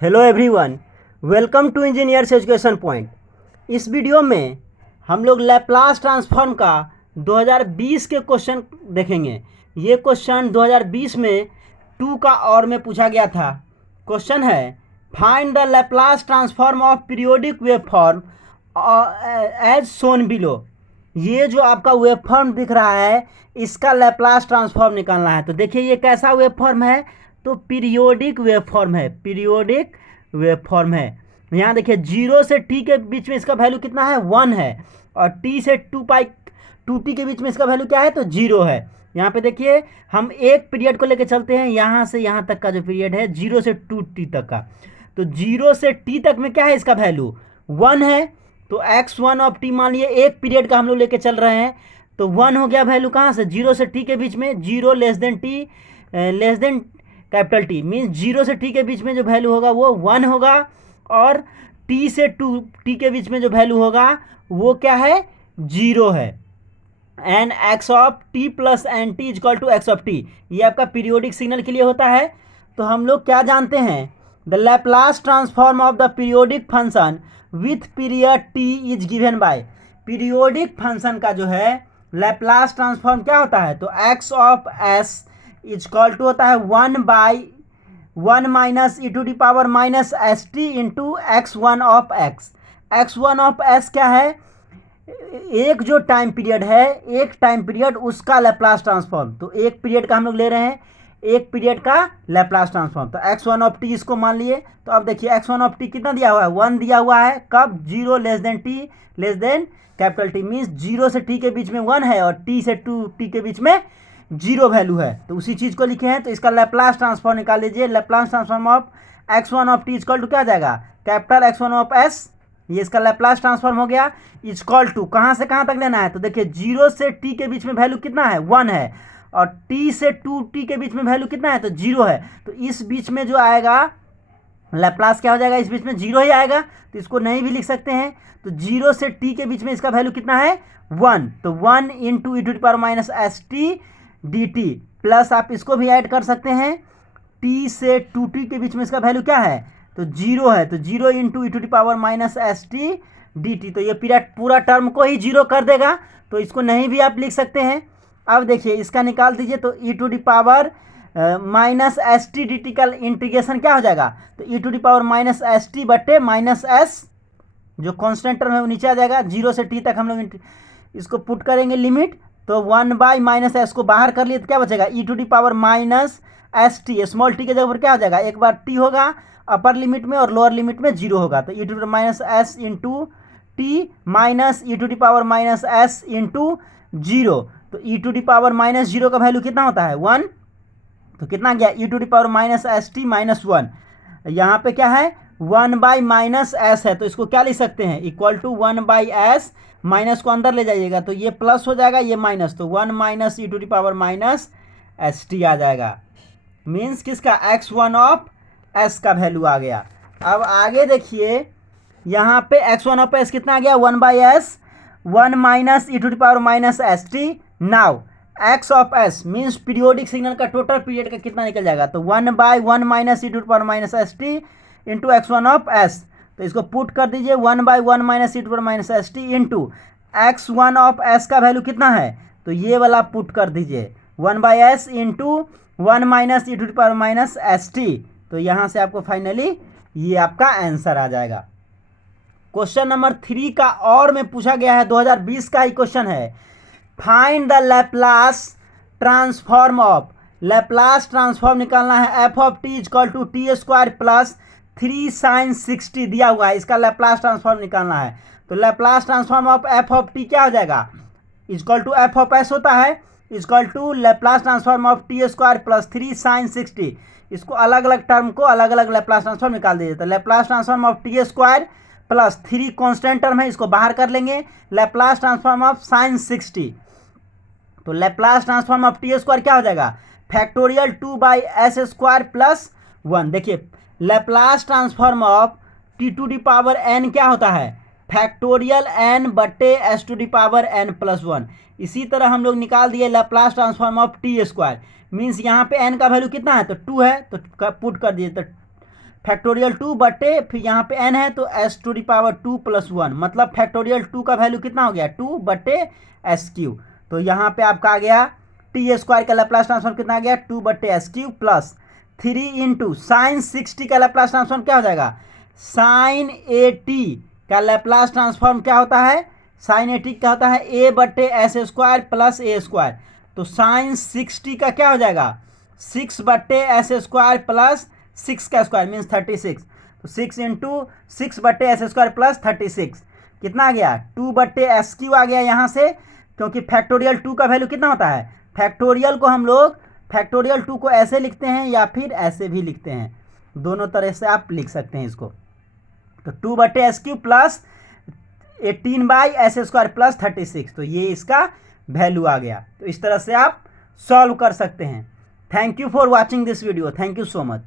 Hello everyone, welcome to engineers education point. इस video में हम लोग लैप्लास ट्रांसफॉर्म का 2020 के क्वेश्चन देखेंगे। ये क्वेश्चन 2020 में 2 का और में पूछा गया था। क्वेश्चन है find the Laplace transform of periodic wave form as shown below. ये जो आपका वेव फॉर्म दिख रहा है इसका लैप्लास ट्रांसफॉर्म निकालना है। तो देखिए ये कैसा वेव फॉर्म है, तो पीरियोडिक वेव फॉर्म है, पीरियोडिक वेव फॉर्म है। यहाँ देखिए 0 से t के बीच में इसका वैल्यू कितना है, 1 है, और t से 2t के बीच में इसका वैल्यू क्या है, तो 0 है। यहाँ पे देखिए हम एक पीरियड को लेकर चलते हैं, यहाँ से यहाँ तक का जो पीरियड है 0 से 2t तक का, तो 0 से t तक में क्या है, इसका वैल्यू 1 है। तो x1 ऑफ t मान लिए एक पीरियड का हम लोग लेके चल रहे हैं, तो 1 हो गया वैल्यू कहाँ से, 0 से t के बीच में, 0 less than t less than capital T, means 0 से t के बीच में जो वैल्यू होगा वो 1 होगा, और t से 2t के बीच में जो वैल्यू होगा वो क्या है, 0 है। N x of t plus n t equal to x of t, ये आपका पीरियोडिक सिग्नल के लिए होता है। तो हम लोग क्या जानते हैं, the Laplace transform of the periodic function with period t is given by. Periodic function का जो है लैप्लास ट्रांसफॉर्म क्या होता है, तो x of s equal to होता है 1/1 minus e to the power minus s t into x1 of x. x1 of s क्या है, एक जो टाइम पीरियड है, एक टाइम पीरियड उसका लैप्लास ट्रांसफॉर्म। तो एक पीरियड का हम लोग ले रहे हैं, एक पीरियड का लैप्लास ट्रांसफॉर्म। तो x1 ऑफ टी इसको मान लिए। तो अब देखिए x1 ऑफ टी कितना दिया हुआ है, 1 दिया हुआ है। कब, 0 less than T less than capital T, means 0 से टी के बीच में 1 है और t से 2t के बीच में 0 वैल्यू है। तो उसी चीज़ को लिखे हैं। तो इसका लैप्लास ट्रांसफॉर्म निकाल लीजिए। Laplace transform of x1 of T equal to क्या आ जाएगा, कैपिटल x1 ऑफ s, ये इसका लैप्लास ट्रांसफॉर्म हो गया। इजक्वल टू कहाँ से कहाँ तक लेना है, तो देखिए 0 से t के बीच में वैल्यू कितना है, 1 है, और t से 2t के बीच में वैल्यू कितना है, तो 0 है। तो इस बीच में जो आएगा लैप्लास क्या हो जाएगा, इस बीच में 0 ही आएगा। तो इसको नहीं भी लिख सकते हैं। तो 0 से t के बीच में इसका वैल्यू कितना है, 1। तो 1 into e to the power minus s t d t, plus आप इसको भी ऐड कर सकते हैं, t से 2t के बीच में इसका वैल्यू क्या है, तो 0 है। तो 0 into e to the power minus s t d t, तो ये पीरियड पूरा टर्म को ही 0 कर देगा। तो इसको नहीं भी आप लिख सकते हैं। अब देखिए इसका निकाल दीजिए। तो e to the power minus s t d t का इंटीग्रेशन क्या हो जाएगा, तो e to the power minus s t बटे माइनस एस, जो कॉन्स्टेंट टर्म है वो नीचे आ जाएगा। 0 से t तक हम लोग इसको पुट करेंगे लिमिट। तो 1 बाई माइनस एस को बाहर कर लिए तो क्या बचेगा, e to the power minus s t, small t के जगह पर क्या हो जाएगा, एक बार टी होगा अपर लिमिट में और लोअर लिमिट में 0 होगा। तो e to the minus s into t minus e to the power minus s into 0। तो e to the power minus 0 का वैल्यू कितना होता है, 1। तो कितना गया, e to the power minus s t minus 1। यहाँ पे क्या है, 1 बाई माइनस एस है, तो इसको क्या लिख सकते हैं, equal to 1 by s, minus को अंदर ले जाइएगा तो ये प्लस हो जाएगा, ये माइनस, तो 1 minus e to the power minus s t आ जाएगा। मीन्स किसका, x1 ऑफ s का वैल्यू आ गया। अब आगे देखिए यहाँ पे x1 ऑफ s कितना आ गया, 1 by s, 1 minus e to the power minus s t. Now x of s means periodic signal का टोटल पीरियड का कितना निकल जाएगा, तो 1 by 1 minus e to the power minus s t into x1 of s। तो इसको put कर दीजिए, 1 by 1 minus e to power minus s t into x1 of s का वैल्यू कितना है, तो ये वाला पुट कर दीजिए, 1 by s into 1 minus e to power minus s t. तो यहाँ से आपको फाइनली ये आपका आंसर आ जाएगा। क्वेश्चन नंबर 3 का और में पूछा गया है, 2020 का ही क्वेश्चन है। Find the Laplace transform of, Laplace transform निकालना है, F of T equal to T square plus 3 sine 60 दिया हुआ है, इसका लैप्लास ट्रांसफॉर्म निकालना है। तो Laplace transform of F of T क्या हो जाएगा, equal to F of S होता है, equal to Laplace transform of T square plus 3 sine 60। इसको अलग अलग टर्म को अलग अलग लैप्लास ट्रांसफॉर्म निकाल दीजिए। तो Laplace transform of T square plus 3 constant term है, इसको बाहर कर लेंगे, लैप्लास ट्रांसफॉर्म ऑफ साइन 60। तो Laplace transform of T square क्या हो जाएगा, factorial 2 by S square plus 1। देखिए Laplace transform of T to the power N क्या होता है, फैक्टोरियल एन बटे S to the power N plus 1। इसी तरह हम लोग निकाल दिए Laplace transform of T square, means यहाँ पे एन का वैल्यू कितना है, तो 2 है, तो पुट कर दिए, तो फैक्टोरियल 2 बटे फिर यहाँ पे n है तो s⁻² + 1, मतलब फैक्टोरियल 2 का वैल्यू कितना हो गया 2 बटे s³ तो यहाँ पे आपका आ गया t² का लैप्लास ट्रांसफॉर्म कितना आ गया 2 बटे s³ प्लस 3 इंटू साइन 60 का लैप्लास ट्रांसफॉर्म क्या हो जाएगा साइन 80 का लैप्लास ट्रांसफॉर्म क्या होता है साइन 80 क्या होता है a बटे s² प्लस a², तो साइन 60 का क्या हो जाएगा 6 बटे s² प्लस 6 का स्क्वायर मीन्स 36, तो 6 इंटू 6 बटे s² प्लस 36 कितना आ गया 2 बटे s³ आ गया यहाँ से, क्योंकि फैक्टोरियल 2 का वैल्यू कितना होता है फैक्टोरियल को हम लोग फैक्टोरियल 2 को ऐसे लिखते हैं या फिर ऐसे भी लिखते हैं, दोनों तरह से आप लिख सकते हैं इसको। तो 2 बटे s³ प्लस 18/s² प्लस 36, तो ये इसका वैल्यू आ गया। तो इस तरह से आप सॉल्व कर सकते हैं। Thank you for watching this video, thank you so much.